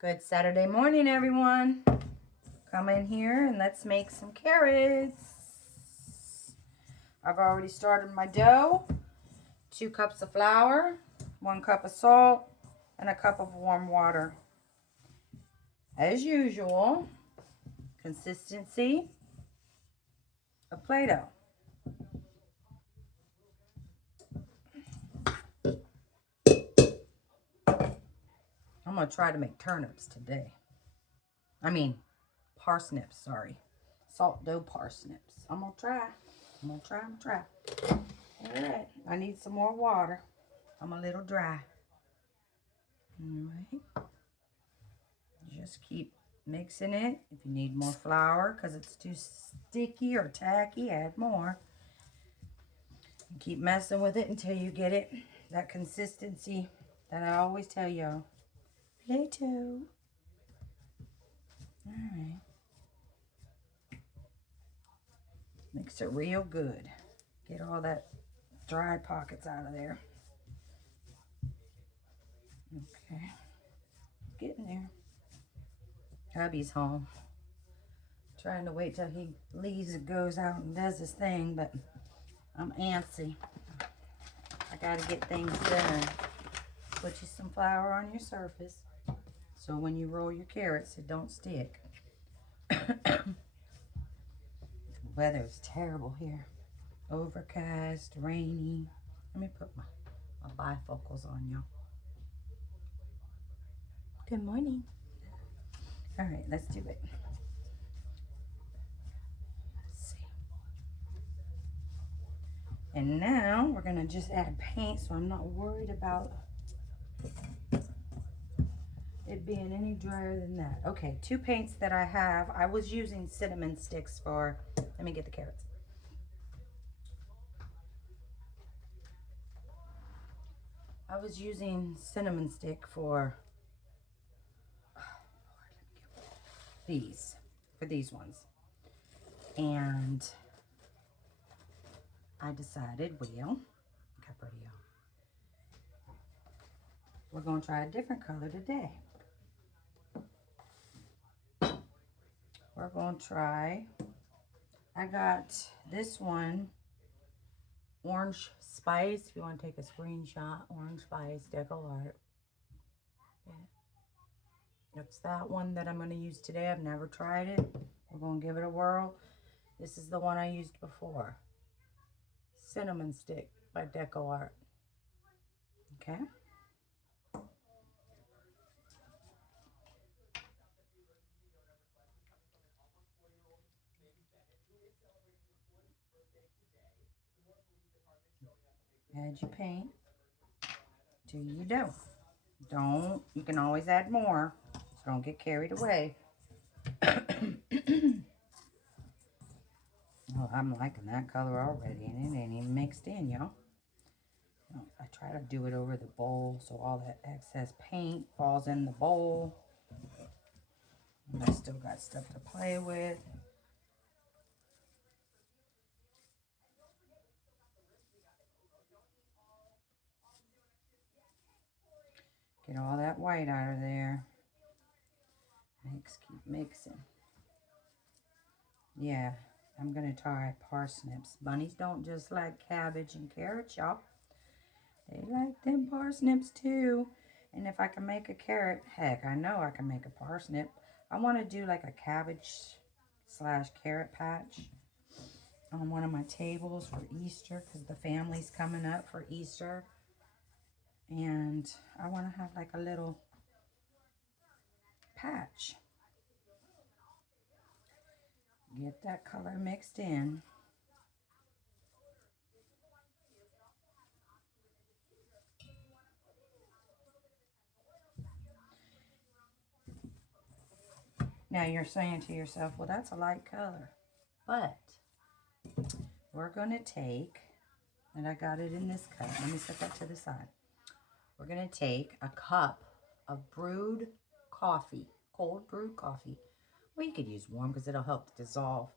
Good Saturday morning, everyone. Come in here and let's make some carrots. I've already started my dough. 2 cups of flour, 1 cup of salt, and a cup of warm water. As usual, consistency of Play-Doh. I'm going to try to make turnips today. I mean, parsnips, sorry. Salt dough parsnips. I'm going to try. I'm going to try. All right. I need some more water. I'm a little dry. All right. Just keep mixing it. If you need more flour because it's too sticky or tacky, add more. And keep messing with it until you get it that consistency that I always tell y'all. Play-Doh. All right. Mix it real good. Get all that dry pockets out of there. Okay. Getting there. Hubby's home. Trying to wait till he leaves and goes out and does his thing, but I'm antsy. I gotta get things done. Put you some flour on your surface so when you roll your carrots, it don't stick. The weather is terrible here. Overcast, rainy. Let me put my bifocals on, y'all. Good morning. All right, let's do it. Let's see. And now we're gonna just add paint so I'm not worried about it being any drier than that. Okay, 2 paints that I have. I was using cinnamon sticks for, let me get the carrots. I was using cinnamon stick for these ones. And I decided, well, look how pretty, y'all. We're gonna try a different color today. We're gonna try, I got this one, Orange Spice. If you want to take a screenshot, Orange Spice Deco Art. Yeah. It's that one that I'm going to use today. I've never tried it. We're going to give it a whirl. This is the one I used before. Cinnamon Stick by Deco Art. Okay. Add your paint to your dough. You can always add more, so don't get carried away. Oh, I'm liking that color already, and it ain't even mixed in, y'all. I try to do it over the bowl so all that excess paint falls in the bowl. And I still got stuff to play with. Get all that white out of there. Keep mixing. Yeah, I'm going to try parsnips. Bunnies don't just like cabbage and carrots, y'all. They like them parsnips too. And if I can make a carrot, heck, I know I can make a parsnip. I want to do like a cabbage / carrot patch on one of my tables for Easter because the family's coming up for Easter. And I want to have like a little patch. Get that color mixed in. Now you're saying to yourself, well, that's a light color. But we're going to take, and I got it in this cup. Let me set that to the side. We're going to take a cup of brewed coffee, cold brewed coffee. Well, you could use warm because it'll help dissolve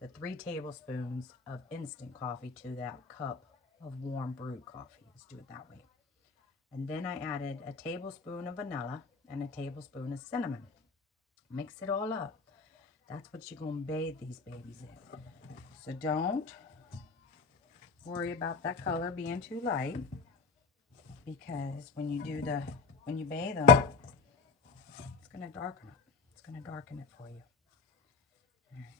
the 3 tablespoons of instant coffee to that cup of warm brewed coffee. Let's do it that way. And then I added a tablespoon of vanilla and a tablespoon of cinnamon. Mix it all up. That's what you're going to bathe these babies in. So don't worry about that color being too light, because when you bathe them, it's going to darken it. It's going to darken it for you. All right.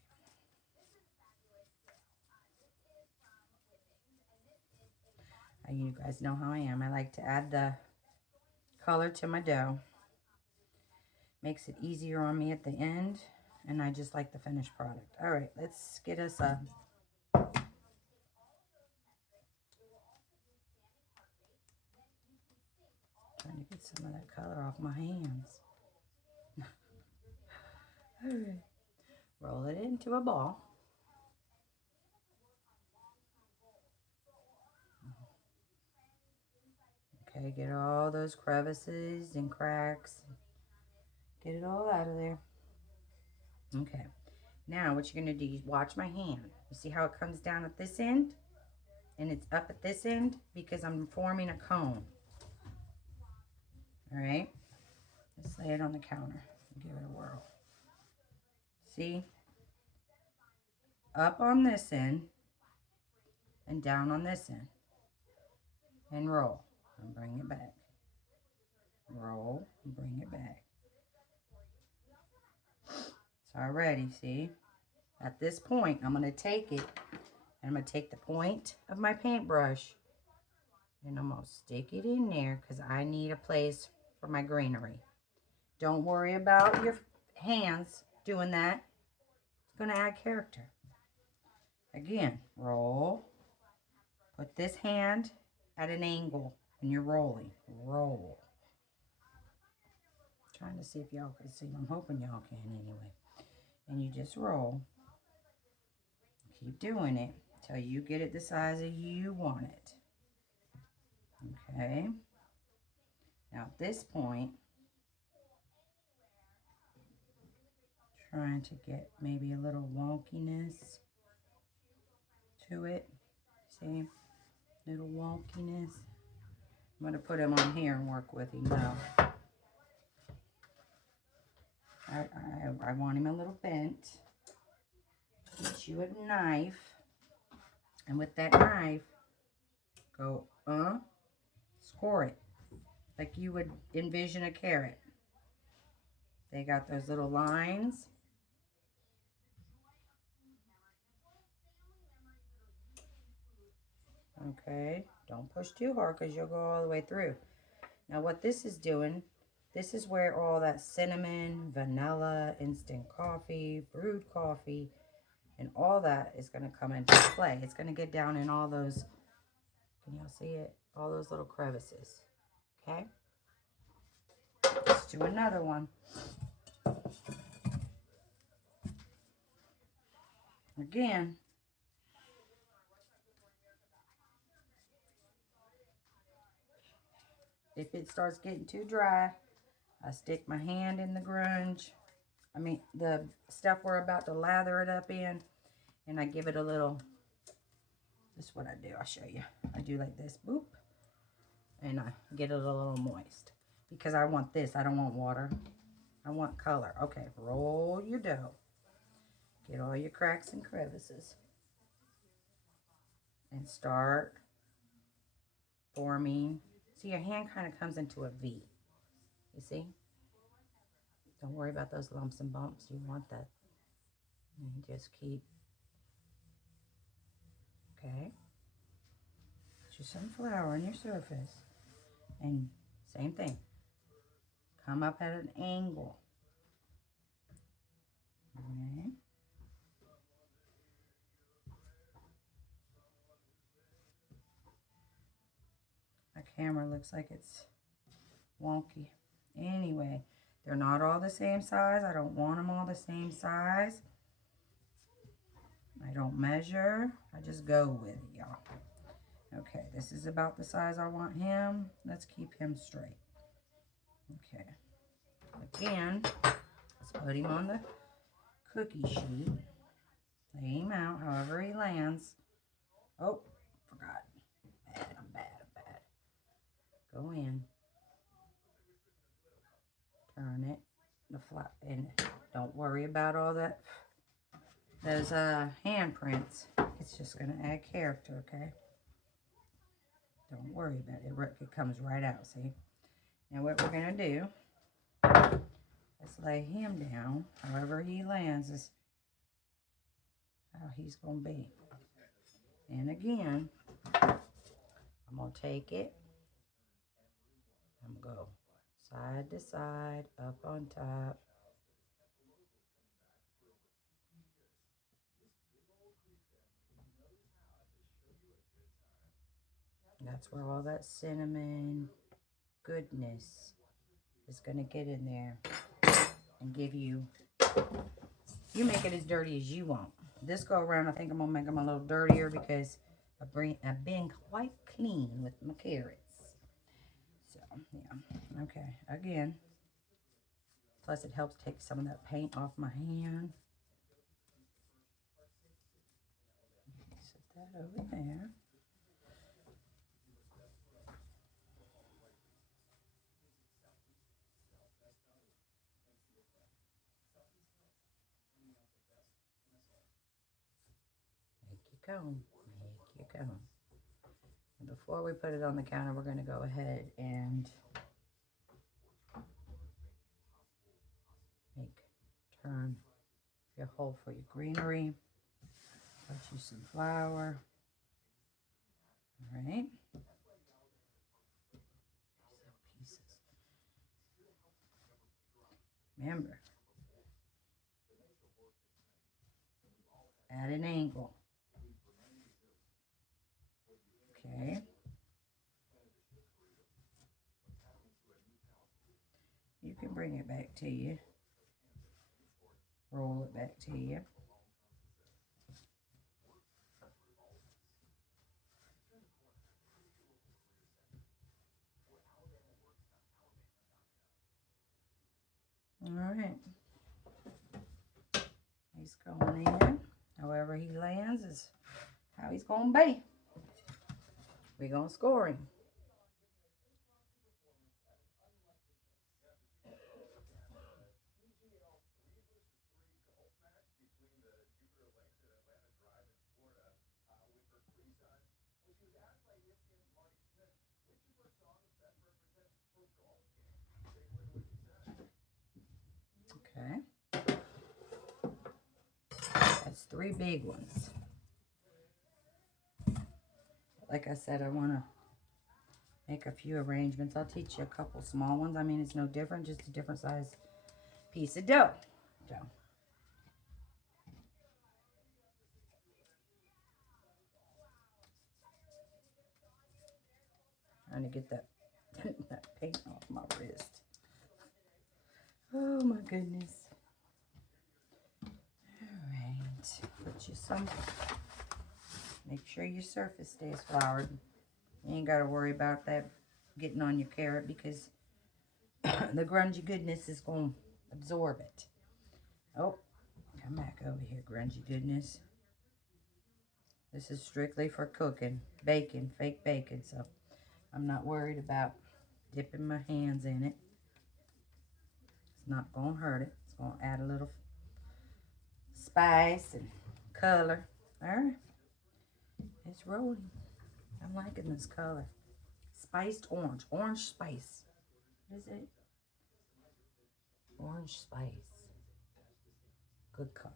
You guys know how I am. I like to add the color to my dough. Makes it easier on me at the end, and I just like the finished product. All right, let's get us a... Trying to get some of that color off my hands. All right. Roll it into a ball. Okay, get all those crevices and cracks. Get it all out of there. Okay. Now what you're going to do is watch my hand. You see how it comes down at this end? And it's up at this end because I'm forming a cone. All right. Let's lay it on the counter and give it a whirl. See? Up on this end and down on this end. And roll and bring it back. Roll and bring it back. It's already, see? At this point, I'm going to take it, and I'm going to take the point of my paintbrush, and I'm going to stick it in there because I need a place for my greenery. Don't worry about your hands doing that. It's going to add character. Again, roll. Put this hand at an angle, and you're rolling. Roll. Trying to see if y'all can see. I'm hoping y'all can anyway. And you just roll. Keep doing it till you get it the size that you want it. Okay. Now at this point, trying to get maybe a little wonkiness to it. See? Little wonkiness. I'm going to put him on here and work with him now. I want him a little bent. Get you a knife. And with that knife, go, score it. Like you would envision a carrot. They got those little lines. Okay, don't push too hard because you'll go all the way through. Now what this is doing, this is where all that cinnamon, vanilla, instant coffee, brewed coffee, and all that is going to come into play. It's going to get down in all those, can y'all see it? All those little crevices. Okay? Let's do another one. Again. If it starts getting too dry, I stick my hand in the grunge. The stuff we're about to lather it up in. And I give it a little, this is what I do. I'll show you. I do like this, boop. And I get it a little moist. Because I want this. I don't want water. I want color. Okay, roll your dough. Get all your cracks and crevices. And start forming. See, your hand kind of comes into a V. You see? Don't worry about those lumps and bumps. You want that. And you just keep. Okay. Put your sunflower on your surface. And same thing. Come up at an angle. Okay. My camera looks like it's wonky. Anyway, they're not all the same size. I don't want them all the same size. I don't measure. I just go with it, y'all. Okay, this is about the size I want him. Let's keep him straight. Okay. Again, let's put him on the cookie sheet. Lay him out however he lands. Oh, forgot. I'm bad. Go in. turn it, the flat, and don't worry about all that, those handprints. It's just going to add character, okay? Don't worry about it. It comes right out, see? Now what we're going to do is lay him down. However he lands is how he's going to be. And again, I'm going to take it. I'm going to go side to side, up on top. That's where all that cinnamon goodness is going to get in there and give you, you make it as dirty as you want. This go around, I think I'm going to make them a little dirtier because I've been quite clean with my carrots. So, yeah. Okay, again. Plus, it helps take some of that paint off my hand. Set that over there. Make your cone. Make your cone. And before we put it on the counter, we're going to go ahead and turn your hole for your greenery. Put you some flour. All right. Pieces. Remember, at an angle. Okay. You can bring it back to you. Roll it back to you. All right. He's going in. However he lands is how he's going to be. We're going to score him. Okay. That's 3 big ones. Like I said, I want to make a few arrangements. I'll teach you a couple small ones. I mean, it's no different, just a different size piece of dough. Trying to get that, that paint off my wrist. Oh my goodness. Alright. Put you some. Make sure your surface stays floured. You ain't got to worry about that getting on your carrot because the grungy goodness is going to absorb it. Oh, come back over here, grungy goodness. This is strictly for cooking. Bacon, fake bacon. So I'm not worried about dipping my hands in it. It's not going to hurt it. It's going to add a little spice and color. All right. It's rolling. I'm liking this color. Spiced orange. Orange spice. What is it? Orange spice. Good color.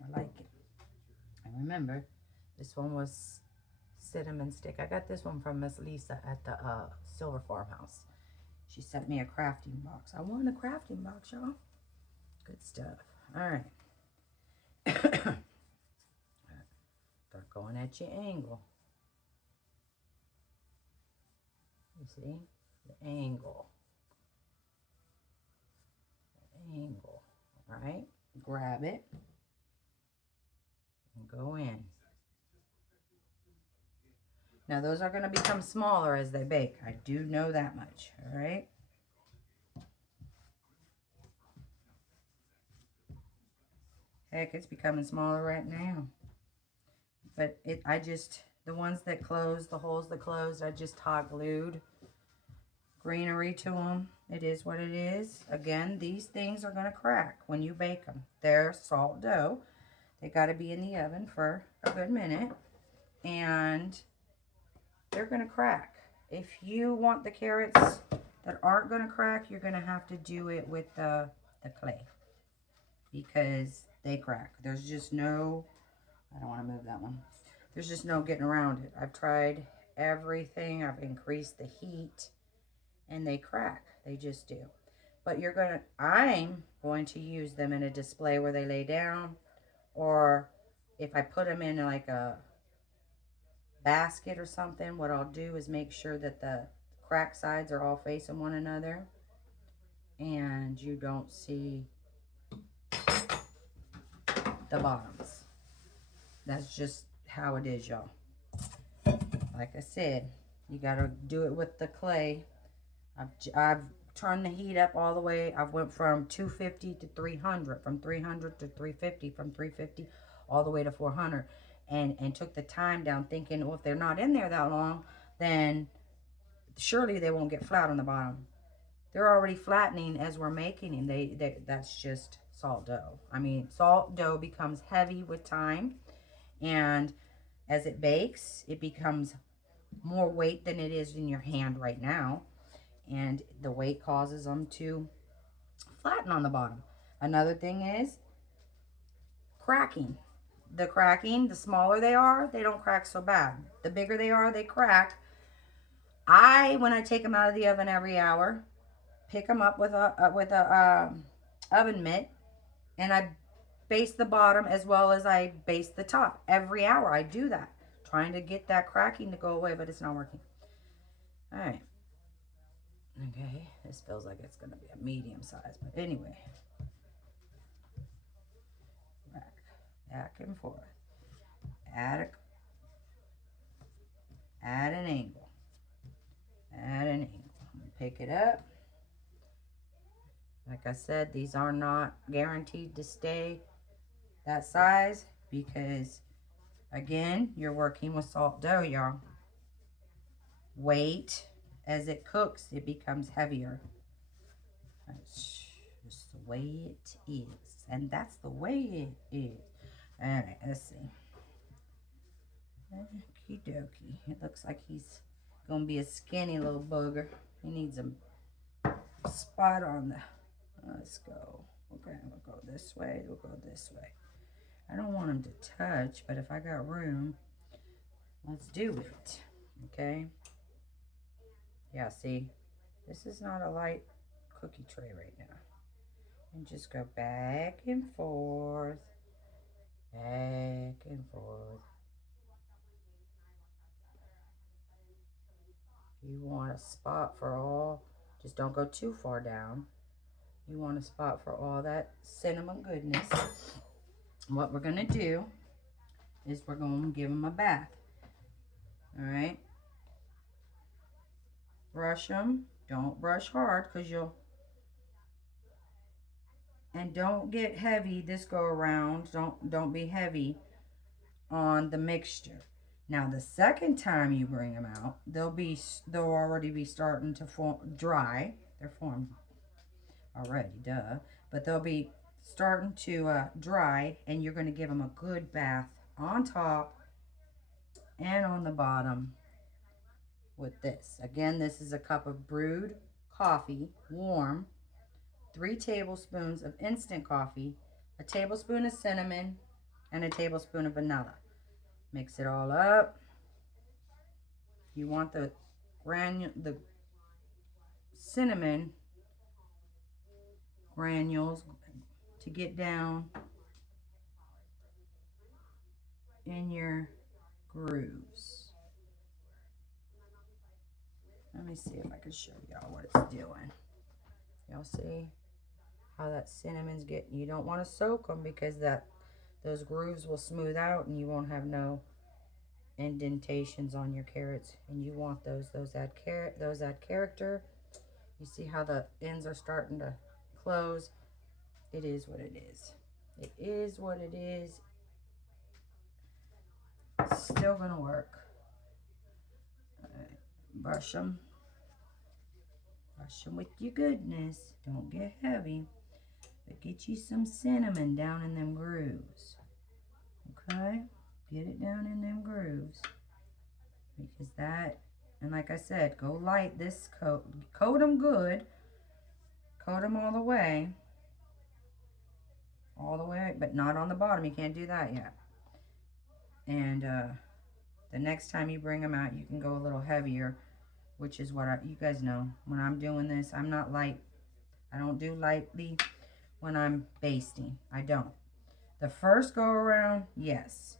I like it. And remember, this one was cinnamon stick. I got this one from Miss Lisa at the Silver Farmhouse. She sent me a crafting box. I won a crafting box, y'all. Good stuff. All right. Start going at your angle. You see? The angle. The angle. All right. Grab it. And go in. Now, those are going to become smaller as they bake. I do know that much. All right. Heck, it's becoming smaller right now. But the ones that closed, the holes that closed, I just hot glued greenery to them. It is what it is. Again, these things are going to crack when you bake them. They're salt dough. They got to be in the oven for a good minute. And they're going to crack. If you want the carrots that aren't going to crack, you're going to have to do it with the clay. Because they crack. There's just no... I don't want to move that one. There's just no getting around it. I've tried everything. I've increased the heat. And they crack. They just do. But I'm going to use them in a display where they lay down. Or if I put them in like a basket or something, what I'll do is make sure that the crack sides are all facing one another. And you don't see the bottoms. That's just how it is, y'all. Like I said, you got to do it with the clay. I've turned the heat up all the way. I've went from 250 to 300, from 300 to 350, from 350 all the way to 400, and took the time down thinking, well, if they're not in there that long, then surely they won't get flat on the bottom. They're already flattening as we're making them. That's just salt dough. I mean, salt dough becomes heavy with time, and as it bakes, it becomes more weight than it is in your hand right now. And the weight causes them to flatten on the bottom. Another thing is cracking. The cracking, the smaller they are, they don't crack so bad. The bigger they are, they crack. When I take them out of the oven every hour, pick them up with a oven mitt, and I baste the bottom as well as I baste the top. Every hour I do that, trying to get that cracking to go away, but it's not working. All right. Okay, this feels like it's going to be a medium size, but anyway. Back and forth. Add an angle. Add an angle. Pick it up. Like I said, these are not guaranteed to stay that size because, again, you're working with salt dough, y'all. Weight, as it cooks, it becomes heavier. That's just the way it is. And that's the way it is. Alright, let's see. Okie dokie. It looks like he's going to be a skinny little booger. He needs a spot on the... Let's go. Okay, we'll go this way. We'll go this way. I don't want him to touch, but if I got room, let's do it. Okay? Yeah, see? This is not a light cookie tray right now. And just go back and forth. Back and forth. You want a spot for all, just don't go too far down. You want a spot for all that cinnamon goodness. What we're going to do is we're going to give them a bath. All right? Brush them. Don't brush hard because you'll... And don't get heavy this go around. Don't be heavy on the mixture. Now the second time you bring them out, they'll already be starting to dry. They're formed already, duh. But they'll be starting to dry, and you're going to give them a good bath on top and on the bottom with this. Again, this is a cup of brewed coffee, warm, 3 tablespoons of instant coffee, a tablespoon of cinnamon, and a tablespoon of vanilla. Mix it all up. You want the cinnamon granules to get down in your grooves. Let me see if I can show y'all what it's doing. Y'all see how that cinnamon's getting? You don't want to soak them because those grooves will smooth out and you won't have no indentations on your carrots, and you want those add character. You see how the ends are starting to close. It is what it is. It is what it is. It's still gonna work. All right, brush them. Brush them with your goodness. Don't get heavy. But get you some cinnamon down in them grooves. Okay? Get it down in them grooves. Because that, and like I said, go light this coat. Coat them good. Coat them all the way. All the way, but not on the bottom. You can't do that yet. And the next time you bring them out, you can go a little heavier, which is what you guys know. When I'm doing this, I'm not light. I don't do lightly when I'm basting. I don't. The first go around, yes,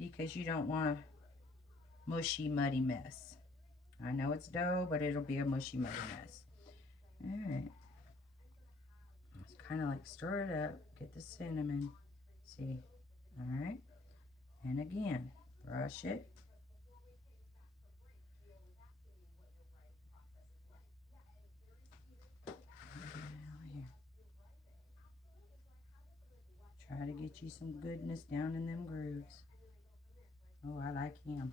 because you don't want a mushy, muddy mess. I know it's dough, but it'll be a mushy, muddy mess. All right. Just kind of like stir it up. Get the cinnamon. See? All right. And again, brush it. Try to get you some goodness down in them grooves. Oh, I like him.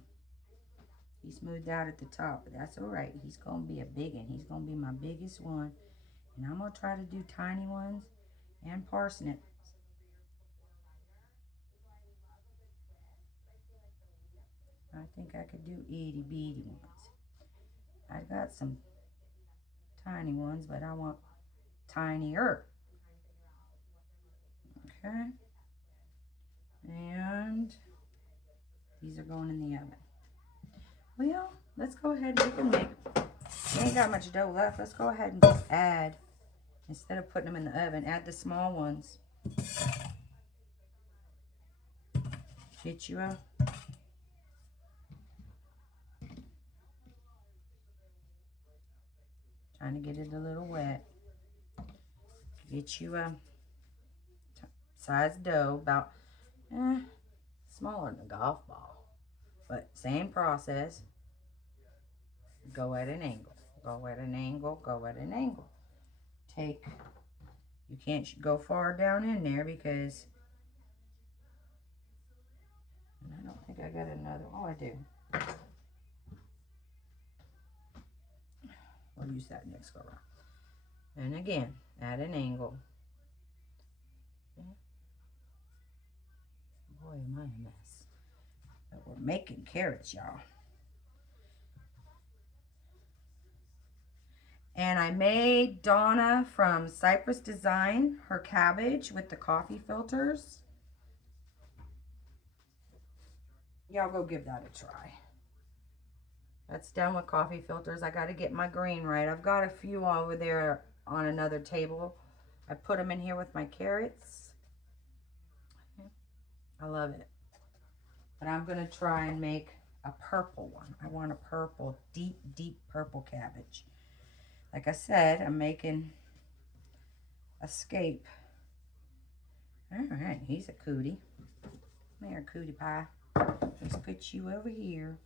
He smoothed out at the top, but that's all right. He's going to be a big one. He's going to be my biggest one. And I'm going to try to do tiny ones and parsnips. I think I could do itty bitty ones. I got some tiny ones, but I want tinier. Okay. And these are going in the oven. Well, let's go ahead and we can make, we ain't got much dough left. Let's go ahead and just add, instead of putting them in the oven, add the small ones. Get you a trying to get it a little wet. Get you a size dough about smaller than a golf ball, but same process. Go at an angle. Go at an angle. Go at an angle. Take. You can't go far down in there because. And I don't think I got another. Oh, I do. We'll use that next go around. And again, at an angle. Okay. Boy, am I a mess. But we're making carrots, y'all. And I made Donna from Cypress Design her cabbage with the coffee filters. Y'all go give that a try. That's done with coffee filters. I got to get my green right. I've got a few over there on another table. I put them in here with my carrots. I love it. But I'm going to try and make a purple one. I want a purple, deep, deep purple cabbage. Like I said, I'm making Escape. All right, he's a cootie. Come here, cootie pie. Let's put you over here.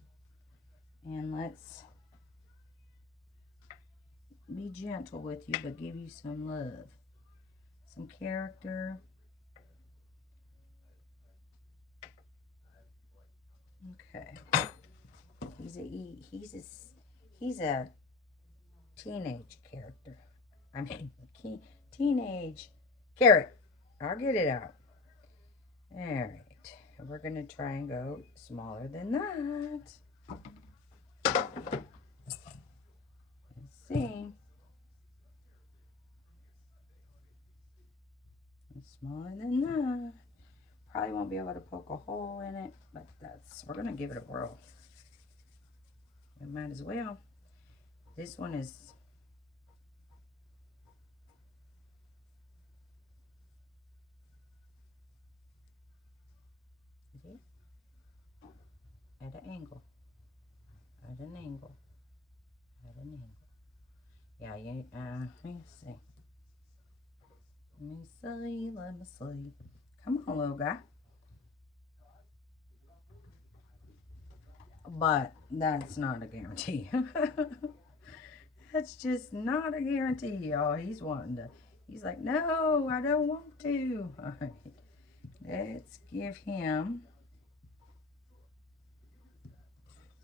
And let's be gentle with you, but give you some love. Some character. Okay. He's a teenage character. I mean, teenage carrot. I'll get it out. All right. We're going to try and go smaller than that. Let's see. Smaller than that. Probably won't be able to poke a hole in it, but we're going to give it a whirl. We might as well. This one is at an angle. At an angle. At an angle. Yeah, let me see. Let me see. Come on, little guy. But that's not a guarantee. That's just not a guarantee, y'all. He's like, no, I don't want to. All right. Let's give him.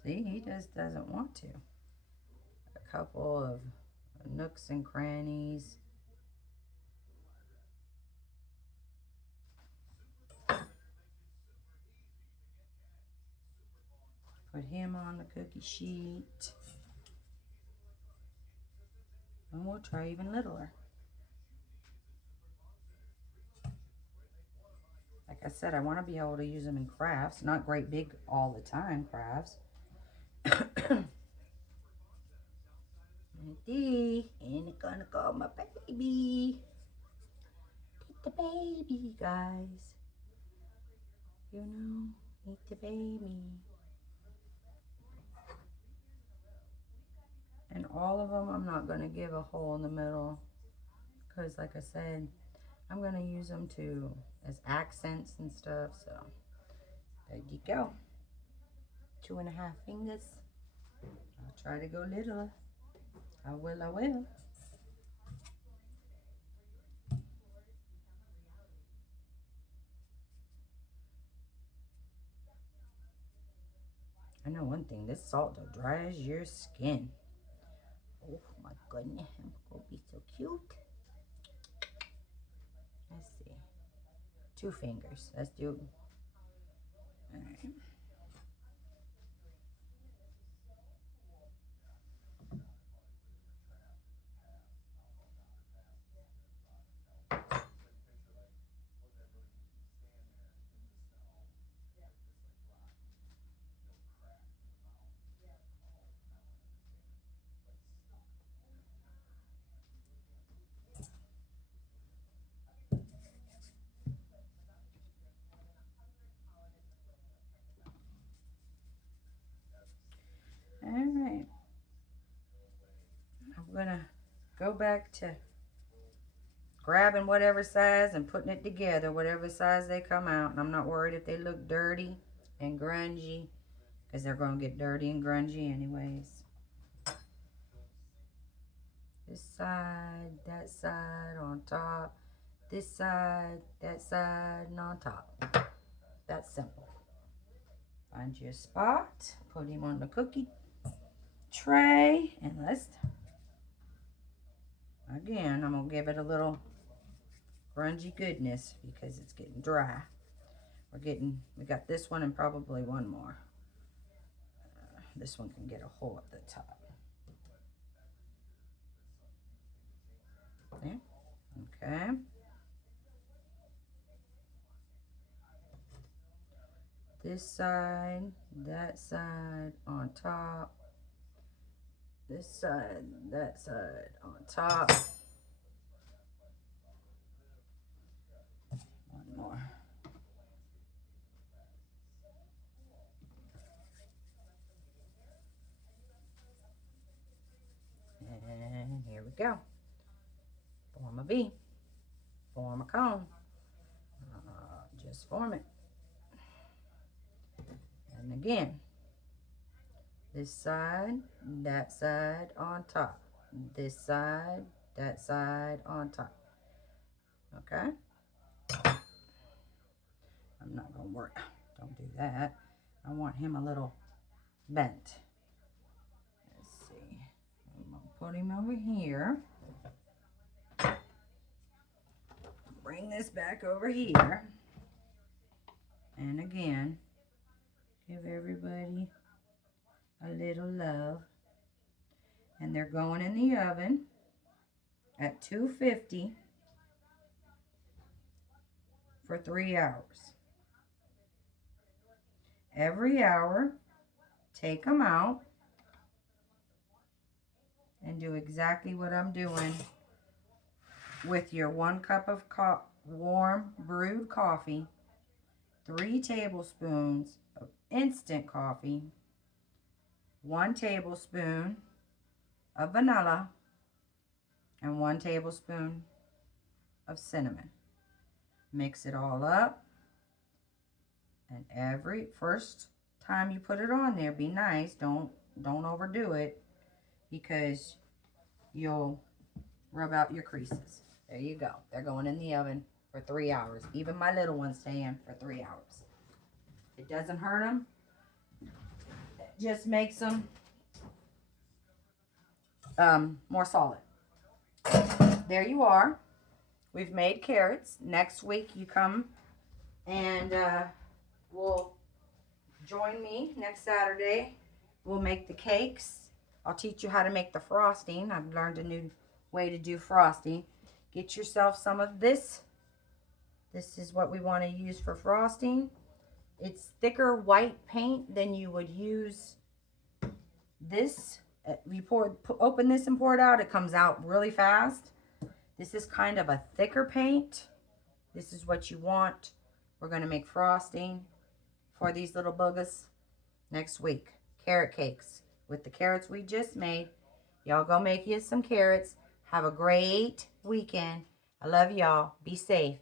See, he just doesn't want to. A couple of nooks and crannies. Put him on the cookie sheet. And we'll try even littler. Like I said, I want to be able to use them in crafts. Not great big all the time crafts. D, ain't it gonna go my baby? Eat the baby, guys. You know, eat the baby. And all of them, I'm not gonna give a hole in the middle. Because like I said, I'm gonna use them as accents and stuff. So, there you go. 2.5 fingers. I'll try to go littler. I will. I know one thing, this salt dough dries your skin. Oh my goodness, I'm gonna be so cute. Let's see. 2 fingers. Let's do. All right. All right. I'm gonna go back to grabbing whatever size and putting it together, whatever size they come out. And I'm not worried if they look dirty and grungy, because they're gonna get dirty and grungy anyways. This side, that side on top, this side, that side, and on top. That's simple. Find your spot, put him on the cookie tray, and again, I'm gonna give it a little grungy goodness because it's getting dry. We got this one and probably one more. This one can get a hole at the top. There. Okay. This side, that side on top. This side, that side on top. One more. And here we go. Form a V. Form a cone. Just form it. And again, this side, that side on top. This side, that side on top. Okay? I'm not going to work. Don't do that. I want him a little bent. Let's see. I'm going to put him over here. Bring this back over here. And again, give everybody a little love. And they're going in the oven at 250 for 3 hours. Every hour, take them out and do exactly what I'm doing with your 1 cup of warm brewed coffee, 3 tablespoons of instant coffee, 1 tablespoon of vanilla, and 1 tablespoon of cinnamon. Mix it all up, and first time you put it on there, be nice. Don't overdo it, because you'll rub out your creases. There you go. They're going in the oven for 3 hours. Even my little ones stay in for 3 hours. It doesn't hurt them. It just makes them more solid. there you are. We've made carrots. Next week you come and we'll join me next Saturday. We'll make the cakes. I'll teach you how to make the frosting. I've learned a new way to do frosting. Get yourself some of this. This is what we want to use for frosting. It's thicker white paint than you would use this. You open this and pour it out. It comes out really fast. This is kind of a thicker paint. This is what you want. We're going to make frosting for these little boogers next week. Carrot cakes with the carrots we just made. Y'all go make you some carrots. Have a great weekend. I love y'all. Be safe.